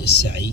السعي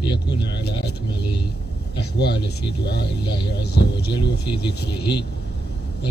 ليكون على أكمل أحواله في دعاء الله عز وجل وفي ذكره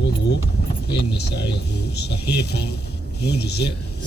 وضوء فإن سعيه صحيح مجزئ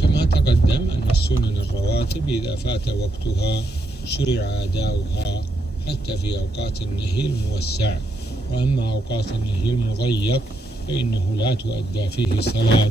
كما تقدم أن السنن الرواتب إذا فات وقتها شرع أداؤها حتى في أوقات النهي الموسع، وأما أوقات النهي المضيق فإنه لا تؤدى فيه صلاة،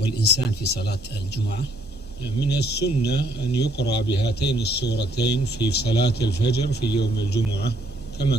والإنسان في صلاة الجمعة من السنة أن يقرأ بهاتين السورتين في صلاة الفجر في يوم الجمعة كما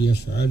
يفعل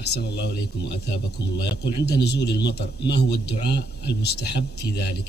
أحسن الله إليكم وأثابكم الله. يقول عند نزول المطر ما هو الدعاء المستحب في ذلك؟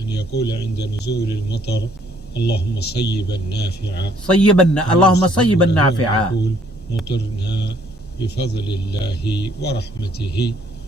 أن يقول عند نزول المطر اللهم صيبا نافعا، اللهم صيبا نافعا، يقول مطرنا بفضل الله ورحمته،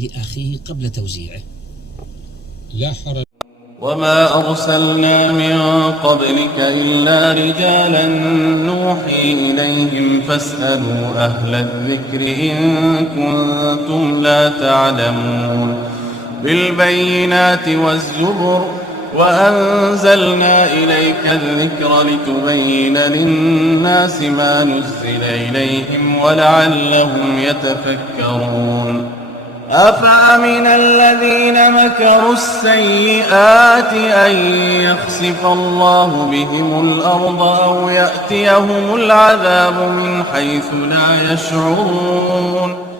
لأخيه قبل توزيعه. لا حرج. وما أرسلنا من قبلك إلا رجالا نوحي إليهم فاسألوا أهل الذكر إن كنتم لا تعلمون. بالبينات والزبر وأنزلنا إليك الذكر لتبين للناس ما نزل إليهم ولعلهم يتفكرون. أفأمن الذين مكروا السيئات أن يخسف الله بهم الأرض أو يأتيهم العذاب من حيث لا يشعرون.